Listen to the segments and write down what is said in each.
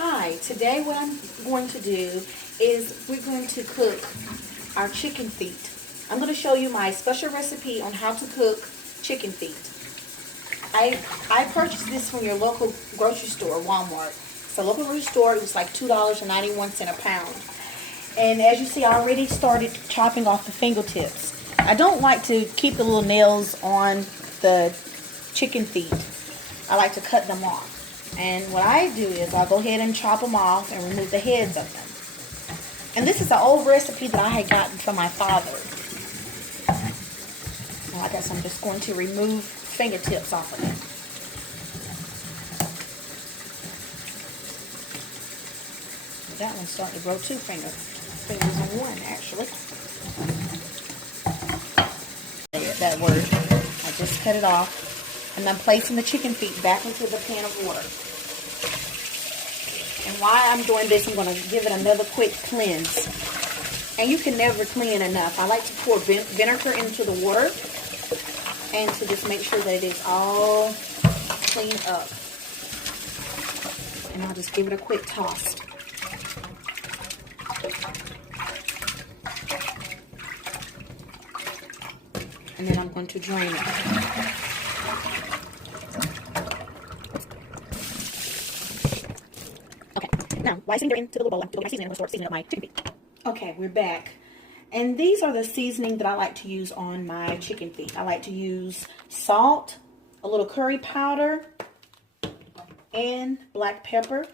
Hi, today what I'm going to do is we're going to cook our chicken feet. I'm going to show you my special recipe on how to cook chicken feet. I purchased this from your local grocery store, Walmart. It's a local grocery store. It was like $2.91 a pound. And as you see, I already started chopping off the fingertips. I don't like to keep the little nails on the chicken feet. I like to cut them off. And what I do is I'll go ahead and chop them off and remove the heads of them. And this is an old recipe that I had gotten from my father. Now, I guess I'm just going to remove fingertips off of them. That one's starting to grow two fingers on one, actually. That word. I just cut it off. And I'm placing the chicken feet back into the pan of water. And while I'm doing this, I'm going to give it another quick cleanse. And you can never clean enough. I like to pour vinegar into the water and to just make sure that it is all cleaned up. And I'll just give it a quick toss. And then I'm going to drain it. Now, while I sitting there into the little bowl, I'm going to seasoning. I'm going to start seasoning up my chicken feet. Okay, we're back. And these are the seasoning that I like to use on my chicken feet. I like to use salt, a little curry powder, and black pepper,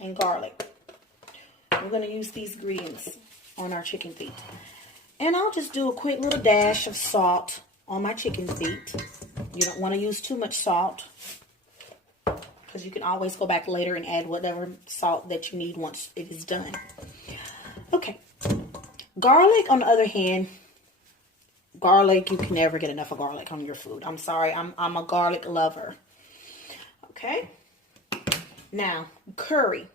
and garlic. We're going to use these ingredients on our chicken feet. And I'll just do a quick little dash of salt on my chicken feet. You don't want to use too much salt, because you can always go back later and add whatever salt that you need once it is done. Okay. Garlic, on the other hand, garlic, you can never get enough of garlic on your food. I'm sorry, I'm a garlic lover. Okay. Now, curry.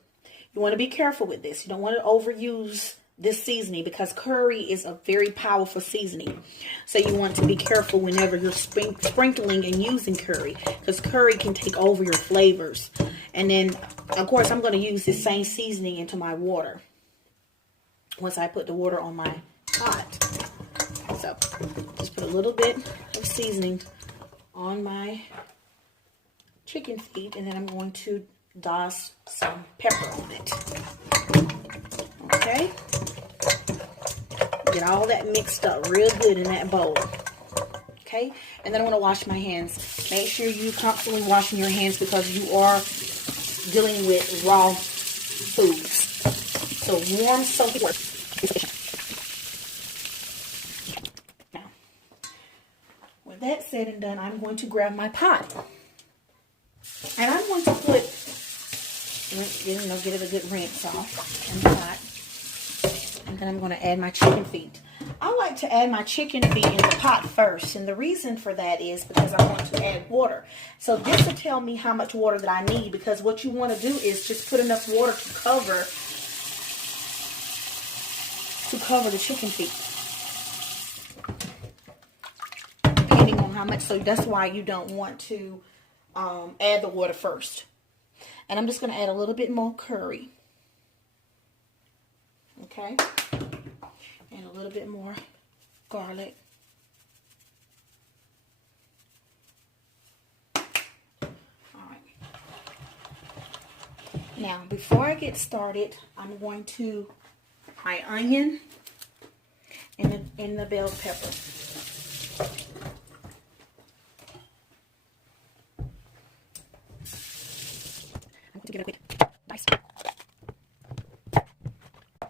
You want to be careful with this. You don't want to overuse this seasoning because curry is a very powerful seasoning. So you want to be careful whenever you're sprinkling and using curry, because curry can take over your flavors. And then, of course, I'm going to use this same seasoning into my water once I put the water on my pot. So just put a little bit of seasoning on my chicken feet, and then I'm going to douse some pepper on it. Okay. Get all that mixed up real good in that bowl. Okay. And then I want to wash my hands. Make sure you're constantly washing your hands because you are dealing with raw foods. So warm soapy water is sufficient. Now, with that said and done, I'm going to grab my pot. And I'm going to put, get it a good rinse off in the pot. And then I'm going to add my chicken feet. I like to add my chicken feet in the pot first. And the reason for that is because I want to add water. So this will tell me how much water that I need. Because what you want to do is just put enough water to cover the chicken feet. Depending on how much. So that's why you don't want to add the water first. And I'm just going to add a little bit more curry. Okay, and a little bit more garlic. All right. Now, before I get started, I'm going to put my onion and the bell pepper. I'm going to give it a quick dice.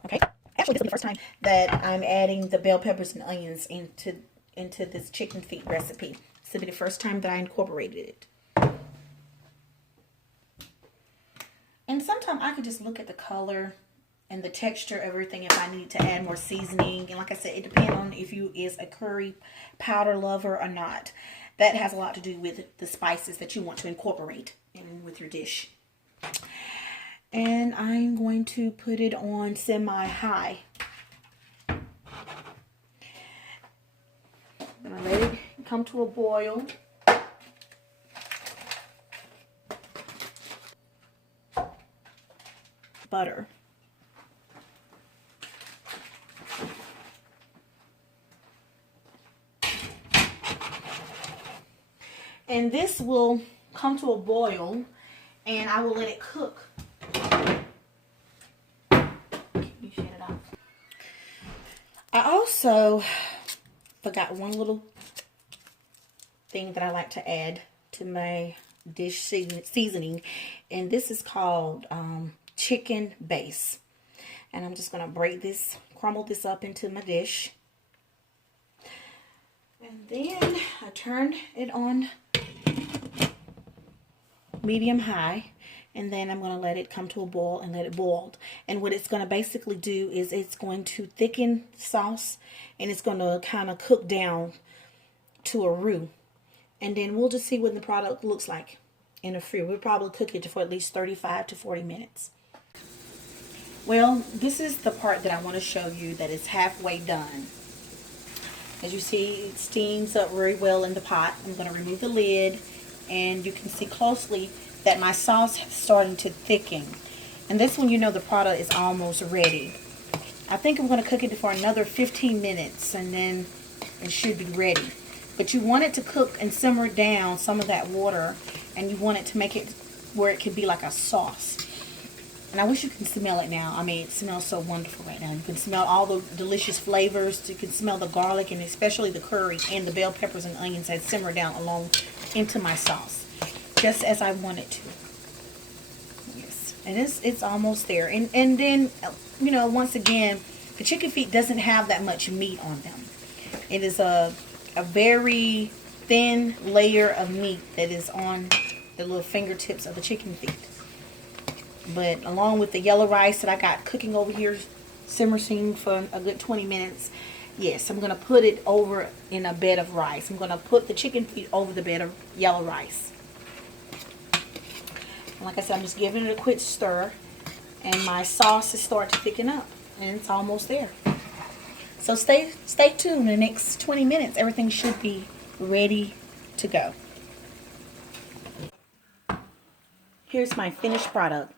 Okay. Actually, this will be the first time that I'm adding the bell peppers and onions into this chicken feet recipe. This will be the first time that I incorporated it. And sometimes I could just look at the color and the texture of everything if I need to add more seasoning. And like I said, it depends on if you is a curry powder lover or not. That has a lot to do with the spices that you want to incorporate in with your dish. And I'm going to put it on semi-high. I'm going to let it come to a boil. butter. And this will come to a boil, and I will let it cook. You shut it off. I also forgot one little thing that I like to add to my dish seasoning, and this is called chicken base. And I'm just going to crumble this up into my dish. And then I turn it on medium high, and then I'm going to let it come to a boil and let it boil. And what it's going to basically do is it's going to thicken sauce, and it's going to kind of cook down to a roux. And then we'll just see what the product looks like in a roux. We'll probably cook it for at least 35 to 40 minutes. Well, this is the part that I want to show you that is halfway done. As you see, it steams up very well in the pot. I'm going to remove the lid, and you can see closely that my sauce is starting to thicken. And this one, you know the product is almost ready. I think I'm going to cook it for another 15 minutes, and then it should be ready. But you want it to cook and simmer down some of that water, and you want it to make it where it can be like a sauce. And I wish you can smell it now. I mean, it smells so wonderful right now. You can smell all the delicious flavors. You can smell the garlic, and especially the curry and the bell peppers and onions that simmer down along into my sauce, just as I want it to. Yes, and it's almost there. And then, you know, once again, the chicken feet doesn't have that much meat on them. It is a very thin layer of meat that is on the little fingertips of the chicken feet. But along with the yellow rice that I got cooking over here, simmering for a good 20 minutes, yes, I'm going to put it over in a bed of rice. I'm going to put the chicken feet over the bed of yellow rice. And like I said, I'm just giving it a quick stir, and my sauce is starting to thicken up, and it's almost there. So stay tuned. In the next 20 minutes, everything should be ready to go. Here's my finished product.